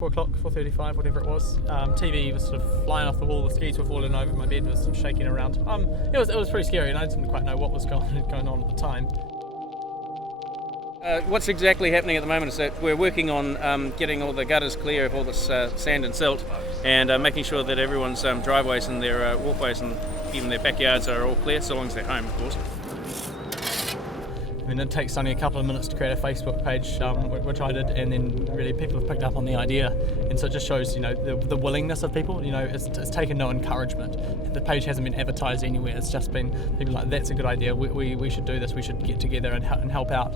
4 o'clock, 4:35, whatever it was. TV was sort of flying off the wall, the skis were falling over, my bed was sort of shaking around. It was pretty scary, and I didn't quite know what was going on at the time. What's exactly happening at the moment is that we're working on getting all the gutters clear of all this sand and silt, and making sure that everyone's driveways and their walkways and even their backyards are all clear, so long as they're home, of course. I mean, it takes only a couple of minutes to create a Facebook page, which I did, and then really people have picked up on the idea, and so it just shows, the willingness of people. It's taken no encouragement. The page hasn't been advertised anywhere. It's just been people like, that's a good idea. We should do this. We should get together and help out.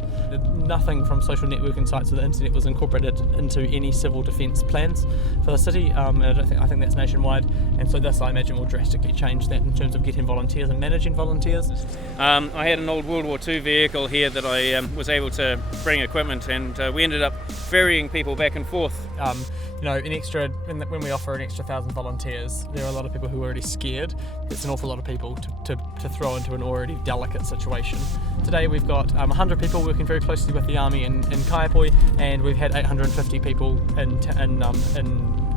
Nothing from social networking sites or the internet was incorporated into any civil defence plans for the city. And I think that's nationwide, and so this, I imagine, will drastically change that in terms of getting volunteers and managing volunteers. I had an old World War II vehicle here that I was able to bring equipment, and we ended up ferrying people back and forth. When we offer an extra 1,000 volunteers, there are a lot of people who are already scared. It's an awful lot of people to throw into an already delicate situation. Today we've got 100 people working very closely with the Army in Kaiapoi, and we've had 850 people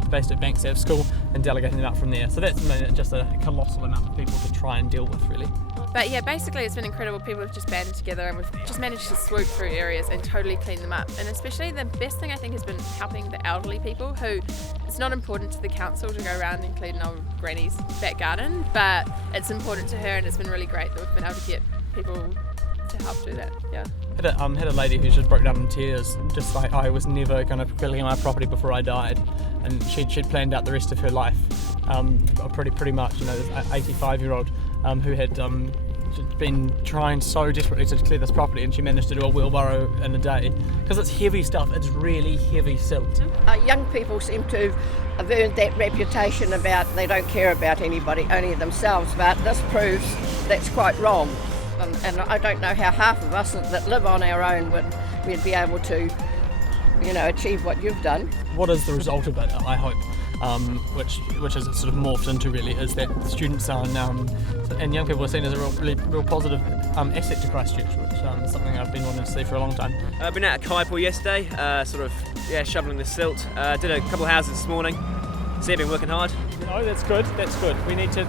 based at Banksav School and delegating it up from there. So that's just a colossal amount of people to try and deal with, really. But yeah, basically it's been incredible. People have just banded together, and we've just managed to swoop through areas and totally clean them up. And especially the best thing I think has been helping the elderly people who, it's not important to the council to go around and clean an old granny's back garden, but it's important to her, and it's been really great that we've been able to get people to help do that. Yeah. Had a lady who just broke down in tears, just like, I was never going to clean my property before I died, and she'd planned out the rest of her life, pretty much. This 85-year-old who had been trying so desperately to clear this property, and she managed to do a wheelbarrow in a day, because it's heavy stuff. It's really heavy silt. Young people seem to have earned that reputation about they don't care about anybody, only themselves, but this proves that's quite wrong. And I don't know how half of us that live on our own would be able to, achieve what you've done. What is the result of it, I hope, which is sort of morphed into, really, is that students are and young people are seen as a real positive asset to Christchurch, which is something I've been wanting to see for a long time. I've been out at Kaiapoi yesterday, shoveling the silt. Did a couple of houses this morning. So they've been working hard. Oh, that's good. We need to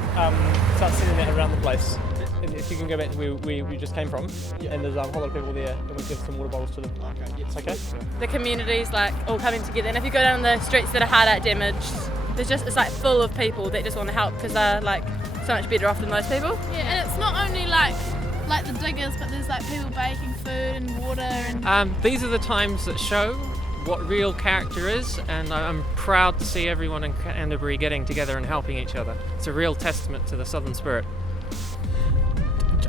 start sending that around the place. If you can go back to where we just came from, and there's a whole lot of people there, and we give some water bottles to them. It's okay? The community's all coming together, and if you go down the streets that are hard damaged, it's full of people that just want to help, because they're so much better off than most people. Yeah, and it's not only like the diggers, but there's people baking food and water. And these are the times that show what real character is, and I'm proud to see everyone in Canterbury getting together and helping each other. It's a real testament to the Southern spirit.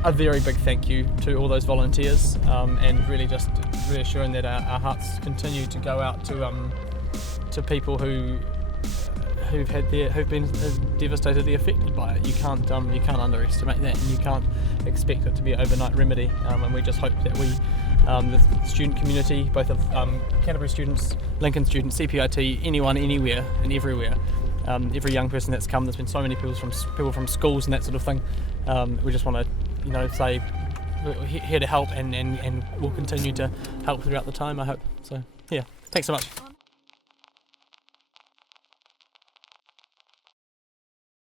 A very big thank you to all those volunteers, and really just reassuring that our hearts continue to go out to people who've been devastatedly affected by it. You can't underestimate that, and you can't expect it to be an overnight remedy. And we just hope that the student community, both of Canterbury students, Lincoln students, CPIT, anyone, anywhere, and everywhere. Every young person that's come, there's been so many people from schools and that sort of thing. We just want to say we're here to help, and we'll continue to help throughout the time, I hope. So yeah, thanks so much.